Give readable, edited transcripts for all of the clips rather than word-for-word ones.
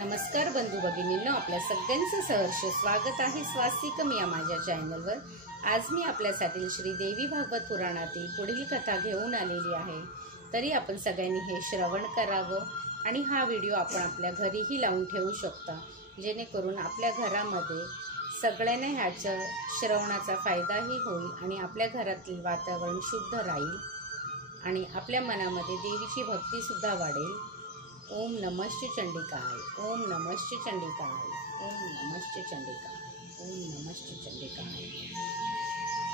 नमस्कार बंधू भगिनींनो, आपल्या सगळ्यांचं सहर्ष स्वागत आहे स्वास्तिकम या माझ्या चॅनलवर। आज मी आपल्यासाठी श्री देवी भागवत पुराणातील पुढील कथा घेऊन आलेली आहे। तरी आपण सगळ्यांनी हे श्रवण करावं आणि हा व्हिडिओ आपण आपल्या घरीही लावून ठेवू शकता, जेणेकरून आपल्या घरामध्ये सगळ्यांना ह्याच्या श्रवणाचा फायदाही होईल आणि आपल्या घरातील वातावरण शुद्ध राहील आणि आपल्या मनामध्ये देवीची भक्ती सुद्धा वाढेल। ओम नमश्च चंडिकाय, ओम नमश्च चंडिकाय, ओम नमश्च चंडिकाय, ओम नमश्च चंडिकाय।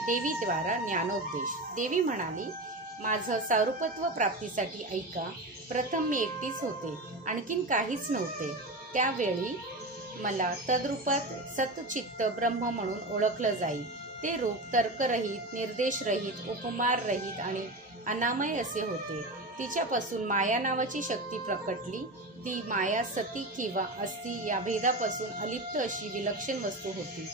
देवी द्वारा ज्ञानोपदेश। देवी म्हणाली, माझं सारूपत्व प्राप्तीसाठी ऐका। प्रथम मी एकटीच होते, आणखीन काहीच नव्हते। त्यावेळी मला तद्रूपात सतचित्त ब्रह्म म्हणून ओळखलं जाई। ते रूप तर्करहित, निर्देशरहित, उपमाररहित आणि अनामय असे होते। तिच्यापासून माया नावाची शक्ती प्रकटली। ती माया सती किंवा अस्ती या भेदापासून अलिप्त अशी विलक्षण वस्तू होती।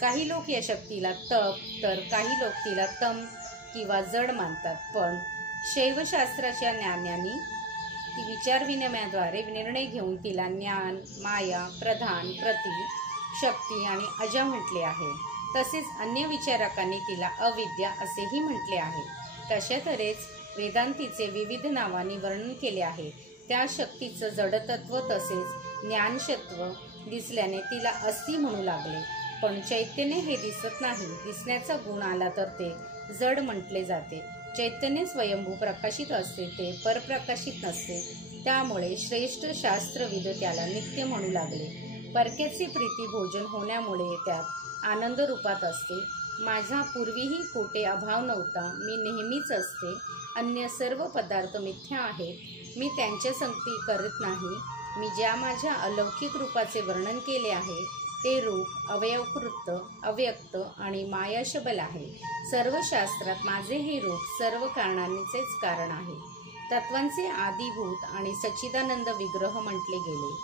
काही लोक या शक्तीला तप तर काही लोक तिला तम किंवा जड मानतात, पण शैवशास्त्राच्या ज्ञानाने ती विचारविनिमयाद्वारे निर्णय घेऊन तिला ज्ञान, माया, प्रधान, प्रति, शक्ती आणि अजा म्हटले आहे। तसेच अन्य विचारकांनी तिला अविद्या असेही म्हटले आहे। तशा तऱ्हेच वेदांतीचे विविध नावांनी वर्णन केले आहे। त्या शक्तीचं जडतत्व तसेच ज्ञानशत्व दिसल्याने तिला अस्ती म्हणू लागले, पण चैतन्य हे दिसत नाही। दिसण्याचा गुण आला तर ते जड म्हटले जाते। चैतन्य स्वयंभू प्रकाशित असते, ते परप्रकाशित नसते। त्यामुळे श्रेष्ठ शास्त्रविद त्याला नित्य म्हणू लागले। परक्याचे प्रीती भोजन होण्यामुळे त्यात आनंद रूपात असते। माझा पूर्वीही कोठे अभाव नव्हता। मी नेहमीच असते। अन्य सर्व पदार्थ मिथ्या आहेत, मी त्यांच्या संगती करत नाही। मी ज्या माझ्या अलौकिक रूपाचे वर्णन केले आहे ते रूप अवयवकृत, अव्यक्त आणि मायाशबल आहे। सर्व शास्त्रात माझे हे रूप सर्व कारणांचेच कारण आहे। तत्वांचे आदिभूत आणि सच्चिदानंद विग्रह म्हटले गेले।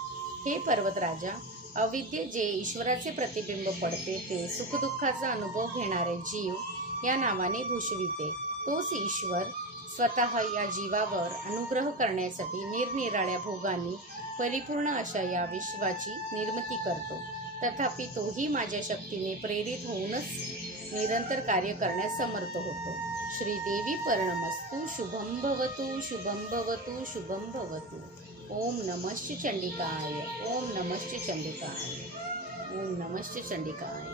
हे पर्वतराजा, अविद्ये जे ईश्वराचे प्रतिबिंब पडते ते सुखदुःखाचा अनुभव घेणारे जीव या नावाने भूषविते। तोच ईश्वर स्वतः या जीवावर अनुग्रह करण्यासाठी निरनिराळ्या भोगांनी परिपूर्ण अशा या विश्वाची निर्मिती करतो। तथापि तोही माझ्या शक्तीने प्रेरित होऊनच निरंतर कार्य करण्यास समर्थ होतो। श्री देवी पर्णमस्तु। शुभं भवतु, शुभं भवतु, शुभं भवतु। ओम नमश्च चंडिकाय, ओम नमश्च चंडिकाय, ओम नमश्च चंडिकाय।